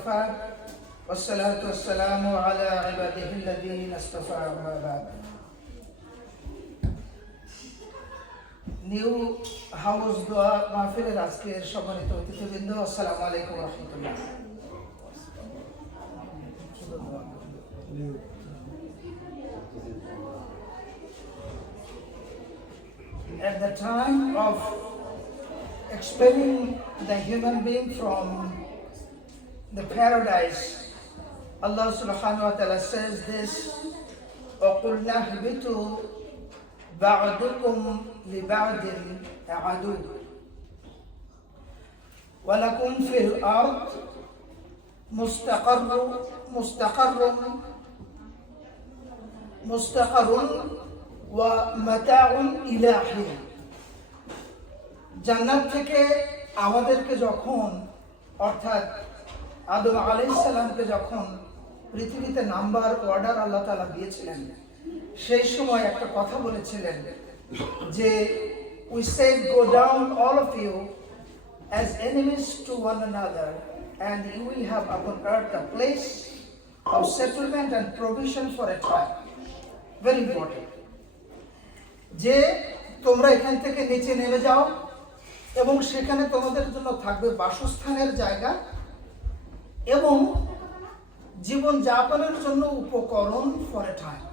والصلاة والسلام على عباده الذين اصطفى أما بعد. New house দোয়া মাহফিলের আজকের সম্মানিত অতিথিবৃন্দ, আসসালামু আলাইকুম ওয়া রাহমাতুল্লাহ। At the time of expelling the human being from the paradise, Allah subhanahu wa ta'ala says this: وَقُلْنَا اهْبِطُوا بَعْضُكُمْ لِبَعْضٍ عَدُوٌّ وَلَكُمْ فِي الْأَرْضِ مُسْتَقَرٌّ وَمَتَاعٌ إِلَى حِينٍ। জান্নাত থেকে আমাদেরকে যখন, অর্থাৎ আদম আলাইহিস সালামকে যখন পৃথিবীতে নাম্বার অর্ডার আল্লাহ তাআলা দিয়েছিলেন, সেই সময় একটা কথা বলেছিলেন যে we said go down all of you as enemies to one another and you will have upon earth a place of settlement and provision for a time. Very important. যে তোমরা এখান থেকে নিচে নেমে যাও এবং সেখানে তোমাদের জন্য থাকবে বাসস্থানের জায়গা এবং জীবন যাপনের জন্য উপকরণ ফর এ টাইম।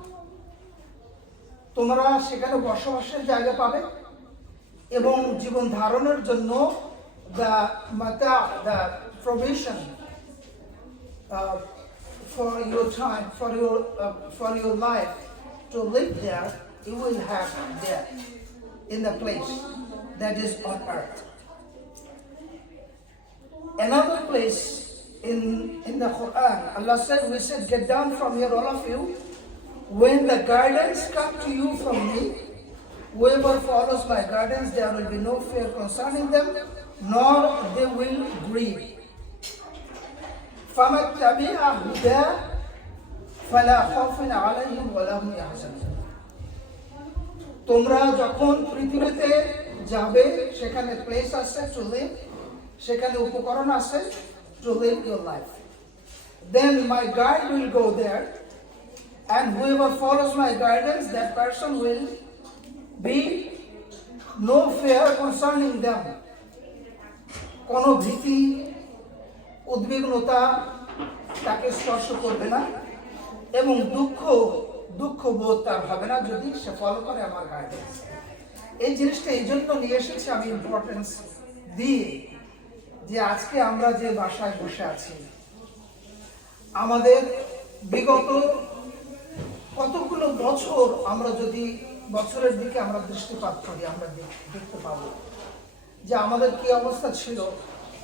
তোমরা সেখানে বসবাসের জায়গা পাবে এবং জীবন ধারণের জন্য the provision for your time, for your life to live there, you will have there in the place that is on earth. Another place in the Quran, Allah said, we said, get down from here, all of you. When the guidance come to you from me, whoever follows my guidance, there will be no fear concerning them, nor they will grieve. فَمَنِ اتَّبَعَ هُدَايَ فَلَا خَوْفٌ عَلَيْهِمْ وَلَا هُمْ يَحْزَنُونَ। তোমরা যখন পৃথিবীতে যাবে, সেখানে প্লেস আছে two leave, সেখানে উপকরণ আছে to live your life. Then my guide will go there, and whoever follows my guidance, that person will be no fear concerning them. কোনো ভীতি, উদ্বিগ্নতা তাকে স্পর্শ করবে না এবং দুঃখ বোধ তার হবে না যদি সে ফলো করে আমার গাইডেন্স। এই জিনিসটা এই জন্য নিয়ে এসেছি আমি ইম্পর্টেন্স দিয়ে, যে আজকে আমরা যে বাসায় বসে আছি, আমাদের বিগত কতগুলো বছর আমরা যদি বছরের দিকে আমরা দৃষ্টিপাত করি, আমরা দেখতে পাবো যে আমাদের কি অবস্থা ছিল।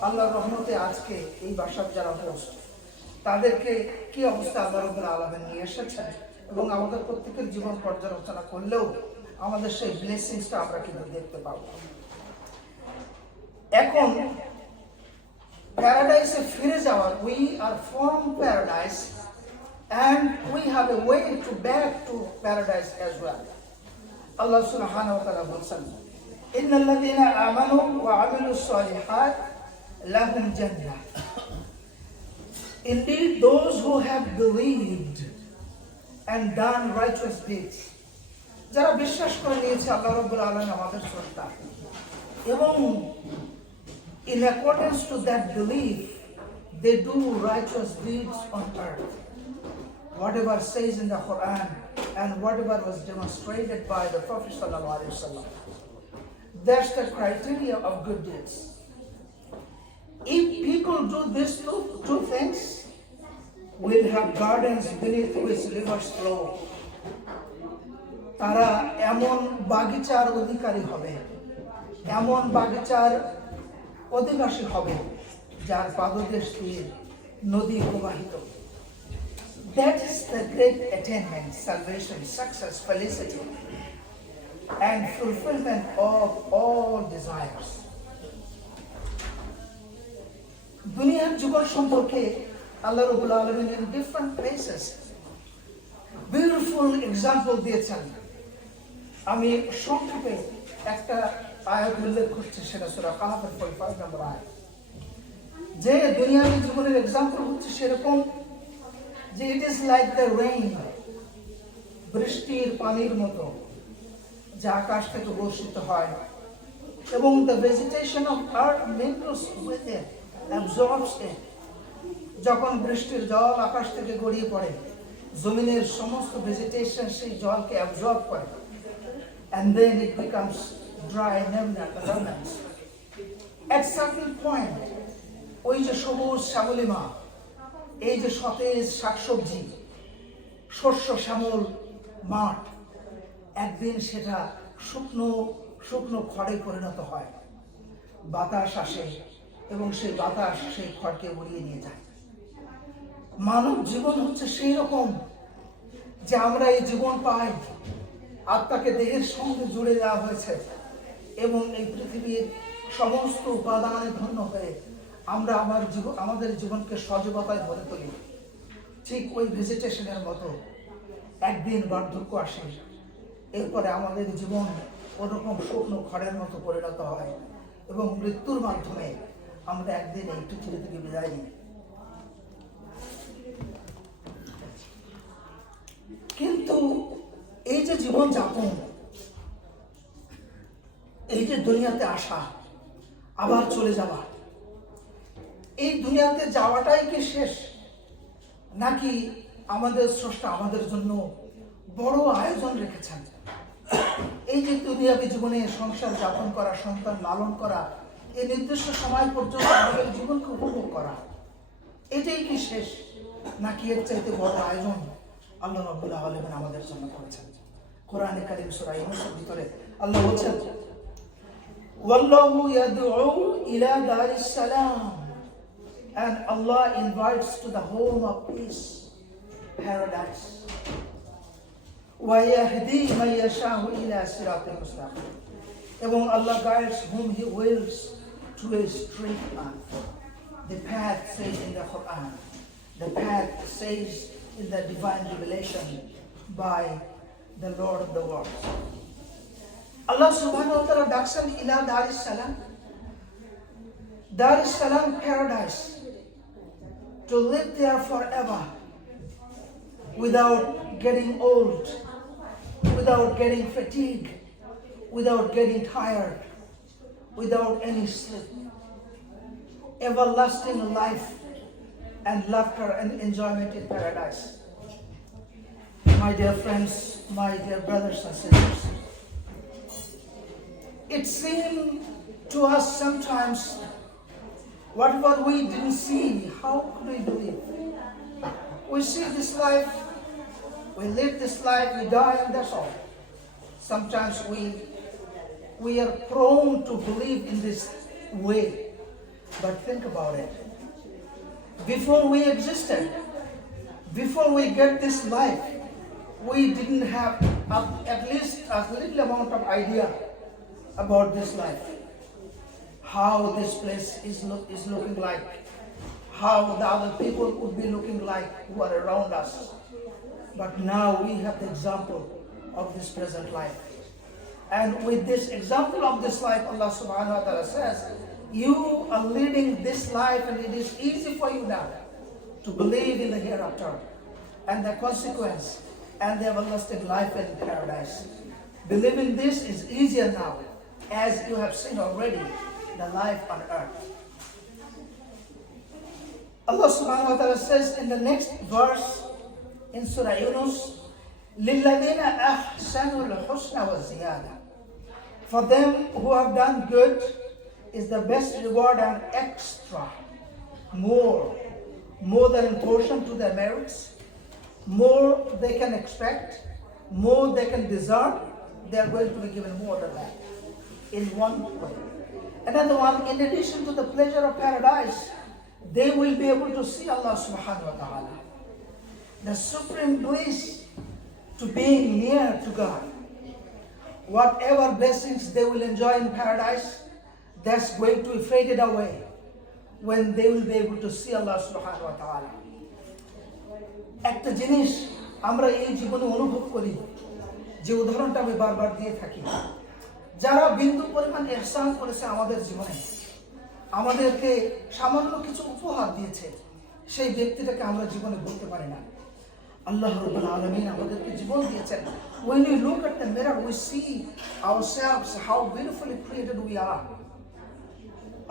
আল্লাহর রহমতে আজকে এই বাসার যারা হোস্ট, তাদেরকে কি অবস্থা আল্লাহ রাব্বুল আলামিন নিয়ে এসেছেন এবং আমাদের প্রত্যেকের জীবন পর্যালোচনা করলেও আমাদের সেই ব্লেসিংসটা আমরা কিন্তু দেখতে পাবো। এখন প্যারাডাইসে ফিরে যাওয়ার, we are from paradise and we have a way to back to paradise as well. Allah subhanahu wa ta'ala বলছেন, innal ladhina amanu wa amilus salihat lahum jannah. Indeed, those who have believed and done righteous deeds, যারা বিশ্বাস করে নিয়েছে আল্লাহ রাব্বুল আলামিন আমাদের স্রষ্টা, এবং in accordance to that belief, they do righteous deeds on earth. Whatever says in the Quran and whatever was demonstrated by the Prophet sallallahu alaihi wasallam, that's the criteria of good deeds. If people do these two things, we'll have gardens beneath which rivers flow. তারা এমন বাগিচার অধিকারী হবে, এমন বাগিচার অধিবাসী হবে যার পাদদেশ দিয়ে নদী প্রবাহিত। That is the great attainment, salvation, success, felicity, and fulfillment of all desires. দুনিয়ার জীবন সম্পর্কে আল্লাহ রাব্বুল আলামিন in different places beautiful example দিয়েছেন। আমি সংক্ষেপে একটা আয়াত উল্লেখ করছি, সেটা সূরা কাহফের 45 নম্বর আয়াত। যে দুনিয়াবী জীবনের এক্সাম্পল হচ্ছে সেরকম যে it is like the rain, বৃষ্টির পানির মতো যা আকাশ থেকে বর্ষিত হয় এবং the vegetation of earth mingles with it, absorbs it. যখন বৃষ্টির জল আকাশ থেকে গড়িয়ে পড়ে, জমিনের সমস্ত ভেজিটেশন সেই জলকে অ্যাবজর্ব করে, and then it becomes dry remnants. At certain point, ওই যে সবুজ শ্যামলিমা, এই যে সতেজ শাকসবজি, শস্য শ্যামল মাঠ, একদিন সেটা শুকনো শুকনো খড়ে পরিণত হয়। বাতাস আসে এবং সেই বাতাস সেই খড়কে উড়িয়ে নিয়ে যায়। মানব জীবন হচ্ছে সেই রকম যে আমরা এই জীবন পাই, আত্মাকে দেহের সঙ্গে জুড়ে দেওয়া হয়েছে এবং এই পৃথিবীর সমস্ত উপাদানে ধন্য হয়ে আমরা আমাদের জীবনকে সজীবতায় ধরে তুলি। ঠিক ওই ভেজিটেশনের মতো একদিন বার্ধক্য আসে, এরপরে আমাদের জীবন ওরকম শুকনো খড়ের মতো পরিণত হয় এবং মৃত্যুর মাধ্যমে আমরা একদিন এই পৃথিবী থেকে বিদায় নিই। কিন্তু এই যে জীবন যাপন, এই যে দুনিয়াতে আসা আবার চলে যাওয়া, এই দুনিয়াতে যাওয়াটাই কি শেষ, নাকি আমাদের স্রষ্টা আমাদের জন্য বড় আয়োজন রেখেছেন? এই যে দুনিয়াবী জীবনে সংসার যাপন করা, সন্তান লালন করা, এই নির্দিষ্ট সময় পর্যন্ত আমাদের জীবনকে উপভোগ করা, এটাই কি শেষ, নাকি এর চাইতে বড় আয়োজন আল্লাহ রাব্বুল আলামিন আমাদের জন্য করেছেন? কোরআনে কারীম সূরা ইউনূসের ভিতরে আল্লাহ বলেন, ওয়াল্লাহু ইয়াদউ ইলা দারিস সালাম, and Allah invites to the home of peace, paradise. Wa yahdi man yasha'u ila siratin mustaqim. এবং Allah guides whom He wills to a straight path. The path says in the Quran. The path says in the divine revelation by the Lord of the world. Allah subhanahu wa ta'ala daksan ila daris salam. Daris salam, paradise. To live there forever without getting old, without getting fatigued, without getting tired, without any sleep. Everlasting life and laughter and enjoyment in paradise. My dear friends, my dear brothers and sisters, it seems to us sometimes whatever we didn't see, how could we believe? We see this life, we live this life, we die, and that's all. Sometimes we are prone to believe in this way. But think about it. Before we existed, before we get this life, we didn't have at least a little amount of idea about this life. How this place is looking like, how the other people would be looking like who are around us. But now we have the example of this present life. And with this example of this life, Allah subhanahu wa ta'ala says, you are leading this life and it is easy for you now to believe in the hereafter and the consequence and the everlasting life in paradise. Believing this is easier now, as you have seen already the life on earth. Allah subhanahu wa ta'ala says in the next verse in Surah Yunus, لِلَّذِينَ أَحْسَنُوا الْحُسْنَ وَالزِّيَادَةِ. For them who have done good is the best reward and extra, more than in portion to their merits, more they can expect, more they can deserve, they are going to be given more than that in one way. Another one, in addition to the pleasure of paradise, they will be able to see Allah subhanahu wa ta'ala. The supreme bliss to being near to God. Whatever blessings they will enjoy in paradise, that's going to be faded away when they will be able to see Allah subhanahu wa ta'ala. একটা জিনিস আমরা এই জীবনে অনুভব করি, যে উদাহরণটা আমি বারবার দিয়ে থাকি, যারা বিন্দু পরিমাণ ইহসান করেছে আমাদের জীবনে, আমাদেরকে সামান্য কিছু উপহার দিয়েছে, সেই ব্যক্তিটাকে আমরা জীবনে ভুলতে পারি না। আল্লাহ রাব্বুল আলামিন আমাদেরকে জীবন দিয়েছেন। When we look at the mirror, we see ourselves, how beautifully created we are.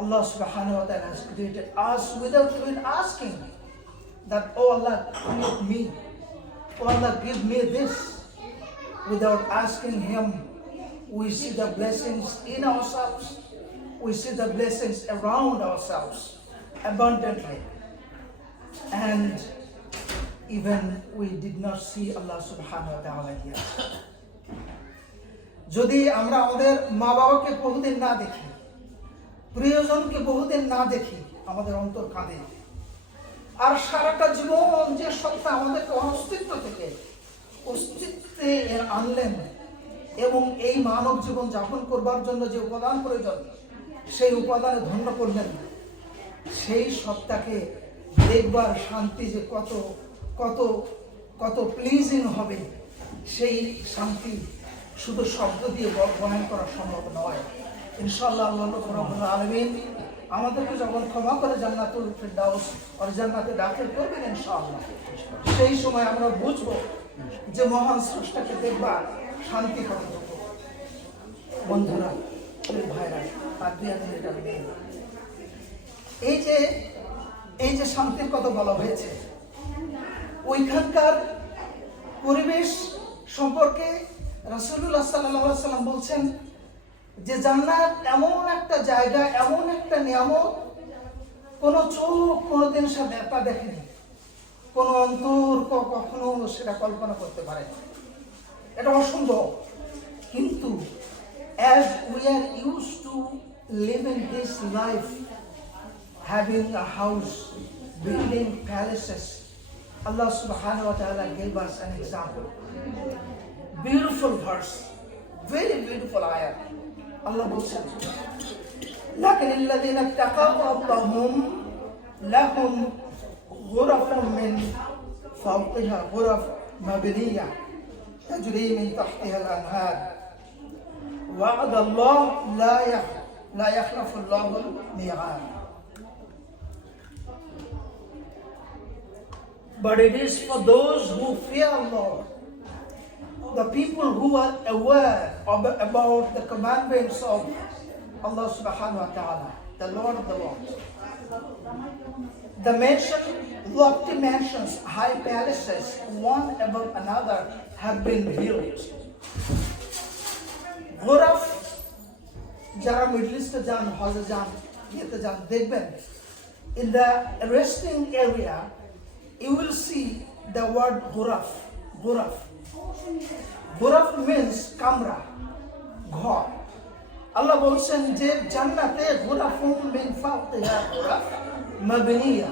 Allah subhanahu wa ta'ala has created us without even asking that, oh Allah, create me. Oh Allah, give me this. Without asking Him, we see the blessings in ourselves. We see the blessings around ourselves abundantly. And even we did not see Allah subhanahu wa ta'ala here. যদি আমরা আমাদের মা বাবাকে বহুদিন না দেখি, প্রিয়জনকে বহুদিন না দেখি, আমাদের অন্তর কাঁদে। আর সারাটা জীবন যে সত্তা আমাদেরকে অস্তিত্ব থেকে অস্তিত্বে আনলেন এবং এই মানব জীবন যাপন করবার জন্য যে উপাদান প্রয়োজন, সেই উপাদানে ধন্য করলেন, সেই সত্তাকে দেখবার শান্তি যে কত কত কত প্লিজিং হবে, সেই শান্তি শুধু শব্দ দিয়ে বর্ণনা করা সম্ভব নয়। ইনশাআল্লাহ আল্লাহ রাব্বুল আলামিন আমাদেরকে যখন ক্ষমা করে জান্নাতুল ফিরদাউস আর জান্নাতে দাখিল করবেন ইনশাআল্লাহ, সেই সময় আমরা বুঝবো যে মহান স্রষ্টাকে দেখবার শান্তি কতটুকু। বন্ধুরা, ভাইরা, আর দুই মিনিট আমি নেই। এই যে শান্তির কথা বলা হয়েছে, ওইখানকার পরিবেশ সম্পর্কে রাসূলুল্লাহ সাল্লাল্লাহু আলাইহি ওয়াসাল্লাম বলছেন যে জান্নাত এমন একটা জায়গা, এমন একটা নিয়ামত, কোন চোখ কোনোদিন তা দেখেনি, কোন অন্তর কখনো সেটা কল্পনা করতে পারে, এটা অসম্ভব। কিন্তু as we are used to living this life, having a house, building palaces, Allah subhanahu wa ta'ala gave us an example. Beautiful verse, very beautiful ayah. Allah bolchen, lakin alladhina ittaqaw rabbahum lahum ghurafun min fawqiha ghuraf mabniyah tajri min tahtiha al-anhar wa'ada Allah la yakhlafu Allahu al-mi'ad. But it is for those who fear Allah, the people who are aware about the commandments of Allah subhanahu wa ta'ala, the Lord of the world. The lofty mansions, high palaces, one above another, have been built. Ghuraf, jara Middle East jan, Hajj jan, yete jan, dekhben, in the resting area, you will see the word ghuraf. Ghuraf means kamra, ghor. Allah bolchen je jannate ghurafun min fawqiha ghuraf mabniya.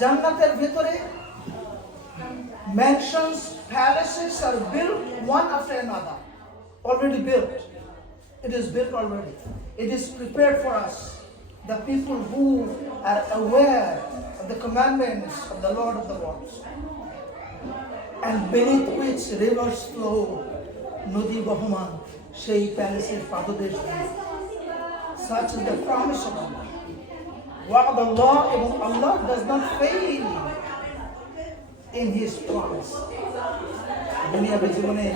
Jannater bhitore mansions, palaces are built one after another. Already built. It is built already. It is prepared for us, the people who are aware of the commandments of the Lord of the worlds, and beneath which rivers flow, Nodi Bahuman, Shei Palaces, Padodesh. Such is the promise of Allah. Wa'ad Allah, even Allah does not fail in His promise. Dunia bejibone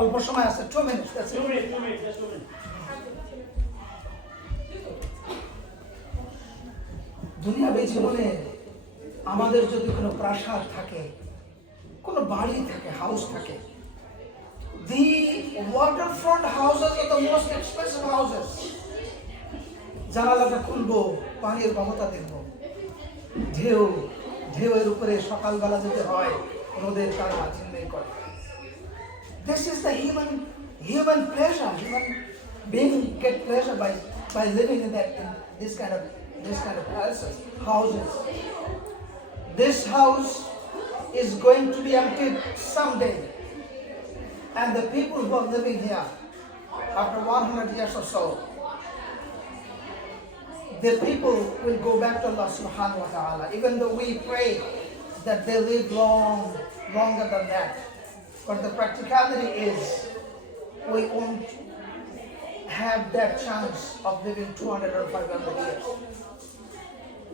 অল্প সময় আছে, 2 minutes. দুনিয়াবী জীবনে আমাদের যদি কোনো প্রাসাদ থাকে, কোনো বাড়ি থাকে, হাউস থাকে, the waterfront houses are the most expensive houses. জানালাটা খুলবো, পানির ক্ষমতা দেখবো, ঢেউয়ের উপরে সকালবেলা যেতে হয়, রোদের তার মাঝিন্দাই করে। This is the human pleasure, human being get pleasure by living in this kind of houses. This house is going to be emptied someday, and the people who are living here after 100 years or so, the people will go back to Allah subhanahu wa ta'ala. Even though we pray that they live longer than that. But the practicality is we won't have that chance of living 200 or 500 years.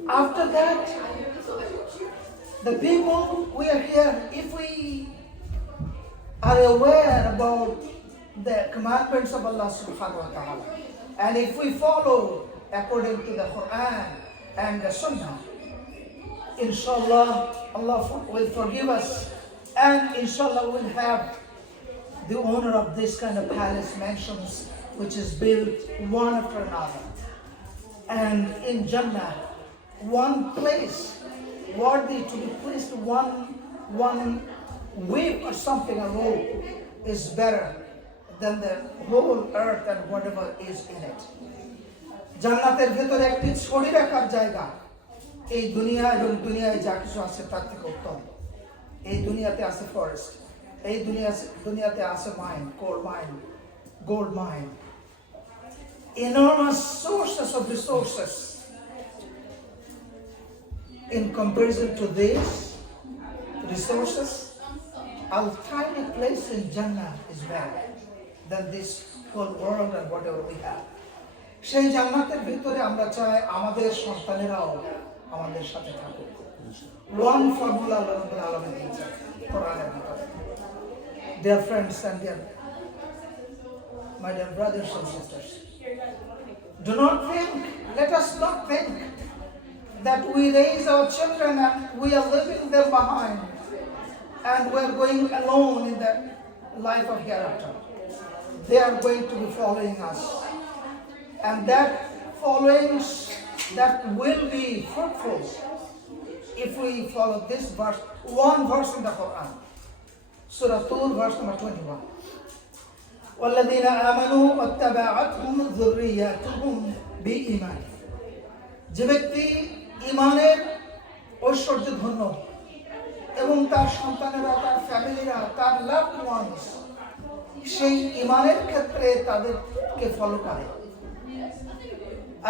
After that, the people we are here, if we are aware about the commandments of Allah subhanahu wa ta'ala, and if we follow according to the Quran and the Sunnah, inshallah, Allah will forgive us, and inshallah we'll have the owner of this kind of palace mansions which is built one after another. And in Jannah, one place worthy to be placed, one wave or something, a rope, is better than the whole earth and whatever is in it. জান্নাতের ভেতরে একটি ছড়ি রাখার জায়গা এই দুনিয়া এবং দুনিয়ায় যা কিছু আছে তার থেকে উত্তম। এই দুনিয়াতে আছে ফরেস্ট, এই দুনিয়াতে আছে mine, gold mine, enormous sources of resources. In comparison to these resources, a tiny place in Jannah is better than this whole world and whatever we have. সেই জান্নাতের ভিতরে আমরা চাই আমাদের সন্তানেরাও আমাদের সাথে থাকুক। One formula আল্লাহ রাব্বুল আলামিন দিয়েছেন কোরআনের ভিতরে। Dear friends and my dear brothers and sisters, let us not think that we raise our children and we are leaving them behind and we are going alone in the life of hereafter. They are going to be following us, and that followings that will be fruitful if we follow this verse, one verse in the Quran, Surah Tur, verse number 21. وَالَّذِينَ آمَنُوا وَاتَّبَعَتْهُمْ ذُرِّيَّتُهُمْ بِإِيمَانٍ, যে ব্যক্তি ঈমানের ঐশ্বর্য ধন্য এবং তার সন্তানেরা, তার ফ্যামিলিরা, তার লাভড ওয়ান্স সেই ঈমানের ক্ষেত্রে তাদেরকে ফলো করে,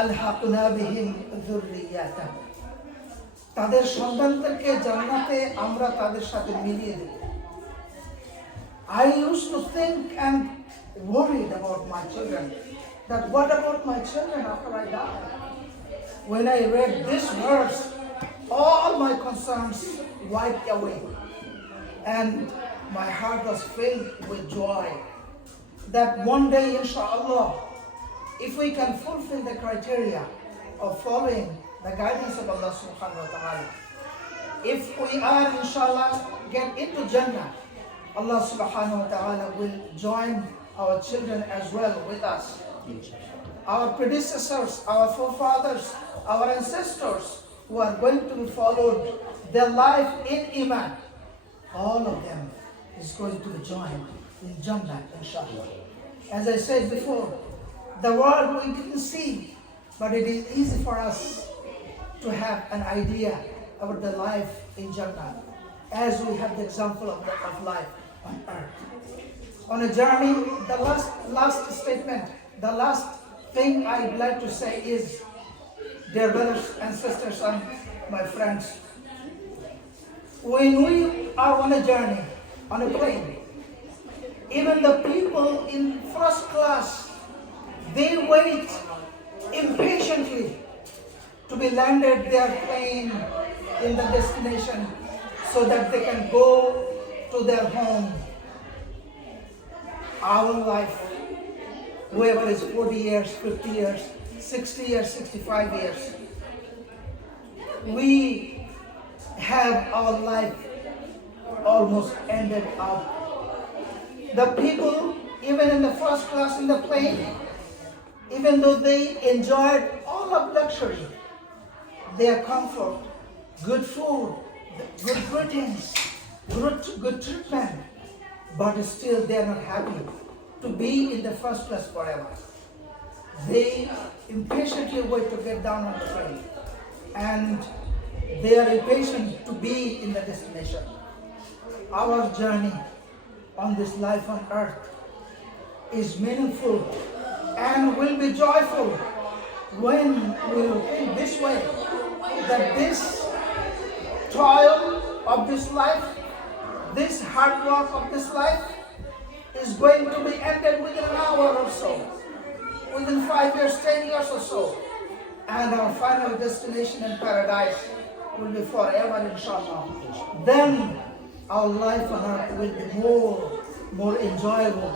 আলহাকনা বিহিম যুররিয়াতাহুম, তাদের সন্তানদেরকে জান্নাতে আমরা তাদের সাথে মিলিয়ে দেব। I used to think and worried about my children, that what about my children after I die? When I read this verse, all my concerns wiped away, and my heart was filled with joy that one day, inshallah, if we can fulfill the criteria of following the guidance of Allah subhanahu wa ta'ala, if we are, inshallah, get into Jannah, Allah subhanahu wa ta'ala will join our children as well with us. Our predecessors, our forefathers, our ancestors who are going to be followed their life in Iman, all of them is going to be joined in Jannah, inshallah. As I said before, the world we didn't see, but it is easy for us to have an idea about the life in Jannah, as we have the example of life on earth. On a journey, the last statement, the last thing I'd like to say is, dear brothers and sisters and my friends, when we are on a journey, on a plane, even the people in first class, they wait impatiently to be landed their plane in the destination so that they can go to their home. Our life, whoever is 40 years, 50 years, 60 years, 65 years, we have our life almost ended up. The people, even in the first class in the plane, even though they enjoyed all of luxury, their comfort, good food, good greetings, good treatment, but still they are not happy to be in the first class forever. They impatiently wait to get down on the train, and they are impatient to be in the destination. Our journey on this life on earth is meaningful and will be joyful when we will think this way, that this trial of this life this hard work of this life is going to be ended within an hour or so, within 5 years, 10 years or so. And our final destination in paradise will be forever, inshallah. Then our life on earth will be more enjoyable.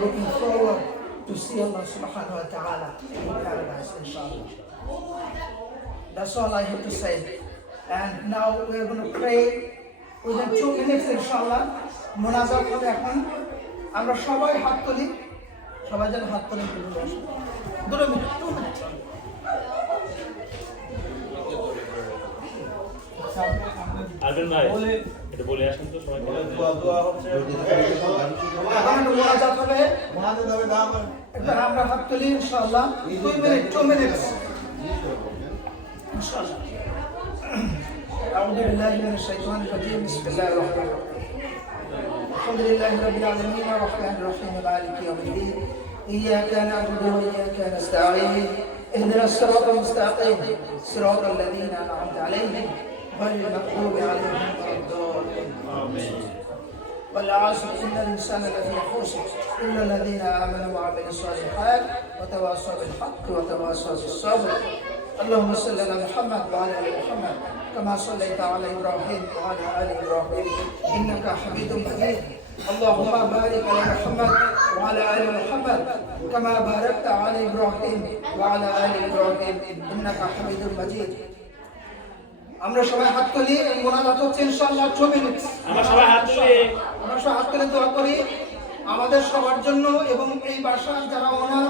Looking forward to see Allah subhanahu wa ta'ala in paradise, inshallah. That's all I have to say. And now we're going to pray within 2 minutes, inshallah. Munazat hobe ekhon. Amra shobai hat tuli. Shobai jene hat tuli. 2 minutes. আলবেন ভাই এটা বলে আসেন তো সবাই দোয়া হচ্ছে এখন মুনাজাত হবে একবার আমরা হাত তুলি ইনশাআল্লাহ 2 minutes ইনশাআল্লাহ أعوذ بالله من الشيطان الرجيم بسم الله الرحمن الرحيم الحمد لله رب العالمين الرحمن الرحيم مالك يوم الدين إياك نعبد وإياك نستعين اهدنا الصراط المستقيم صراط الذين أنعمت عليهم غير المغضوب عليهم ولا الضالين والعصر إن الإنسان لفي خسر إلا الذين آمنوا وعملوا الصالحات وتواصوا بالحق وتواصوا بالصبر اللهم صل على محمد وعلى آل محمد كما صليت على إبراهيم وعلى آل إبراهيم إنك حميد مجيد اللهم بارك على محمد وعلى آل محمد كما باركت على إبراهيم وعلى آل إبراهيم إنك حميد مجيد আমরা সবাই হাত তুলি মোনাজাত হচ্ছে ইনশাআল্লাহ 2 মিনিট আমরা সবাই হাত তুলি দোয়া করি আমাদের সবার জন্য এবং এই বাসার যারা ওনার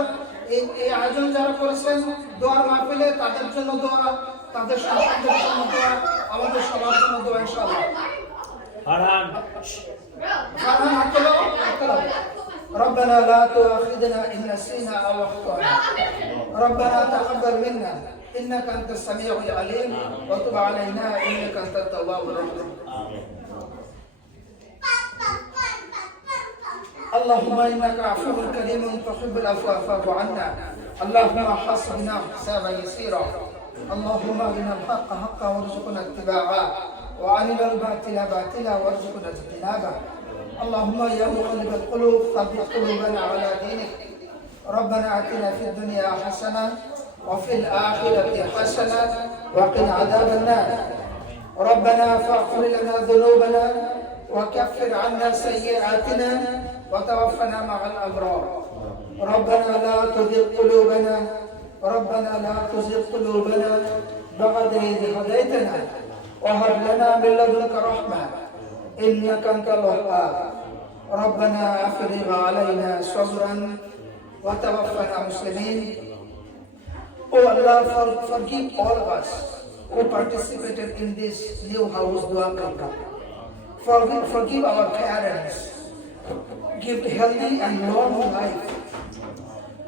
এই আয়োজন যারা করেছেন দোয়ার মাহফিলে তাদের জন্য দোয়া তাদের সন্তানদের জন্য দোয়া আমাদের সবার জন্য দোয়া ইনশাআল্লাহ ফারহান হাত তোলো ربنا لا تؤاخذنا إن نسينا أو أخطأنا ربنا تقبل منا إنك أنت السميع العليم وتب علينا إنك أنت التواب الرحيم اللهم إنك عفو كريم تحب العفو فاعف عنا اللهم حسبنا حسابا يسيرا اللهم أرنا الحق حقا وارزقنا اتباعه وأرنا الباطل باطلا وارزقنا اجتنابه اللهم يا مقلب القلوب ثبت قلوبنا على دينك ربنا آتنا في الدنيا حسنة وفي الآخرة حسنة وقنا عذاب النار ربنا فاغفر لنا ذنوبنا وكفر عنا سيئاتنا وتوفنا مع الأبرار ربنا لا تزغ قلوبنا بعد إذ هديتنا وهب لنا من لدنك رحمة إنك أنت الوهاب ربنا أفرغ علينا صبرا وتوفنا مسلمين Oh Allah, forgive all of us who participated in this new house dua program. Forgive our parents. Give healthy and long life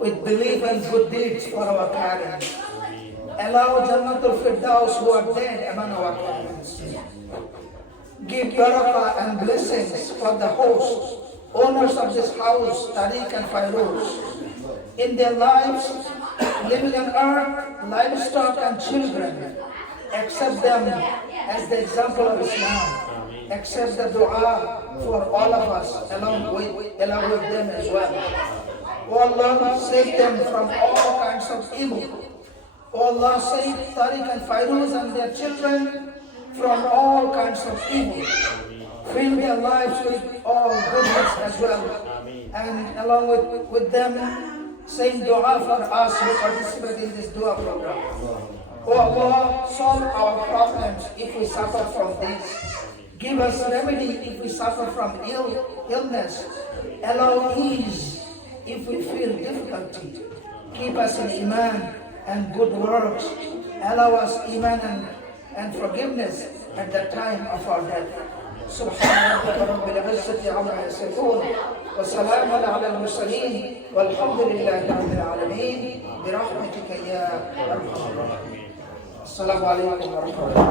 with belief and good deeds for our parents. Allow Jannatul Firdaus who are dead among our parents. Give barakah and blessings for the hosts, owners of this house, Tariq and Fairuz. In their lives, living on earth, livestock and children. Accept them as the example of Islam. Accept the dua for all of us along with them as well. Oh Allah, save them from all kinds of evil. Oh Allah, save Tariq and Fairuz and their children from all kinds of evil. Fill their lives with all goodness as well. And along with them, saying dua for us who participate in this dua program. Oh Allah, solve our problems if we suffer from this. Give us remedy if we suffer from illness. Allow ease if we feel difficulty. Keep us in iman and good works. Allow us iman and forgiveness at the time of our death. سبحان ربك رب العزة عما يصفون وسلام على المرسلين والحمد لله رب العالمين برحمتك يا أرحم الراحمين. السلام عليكم ورحمة الله.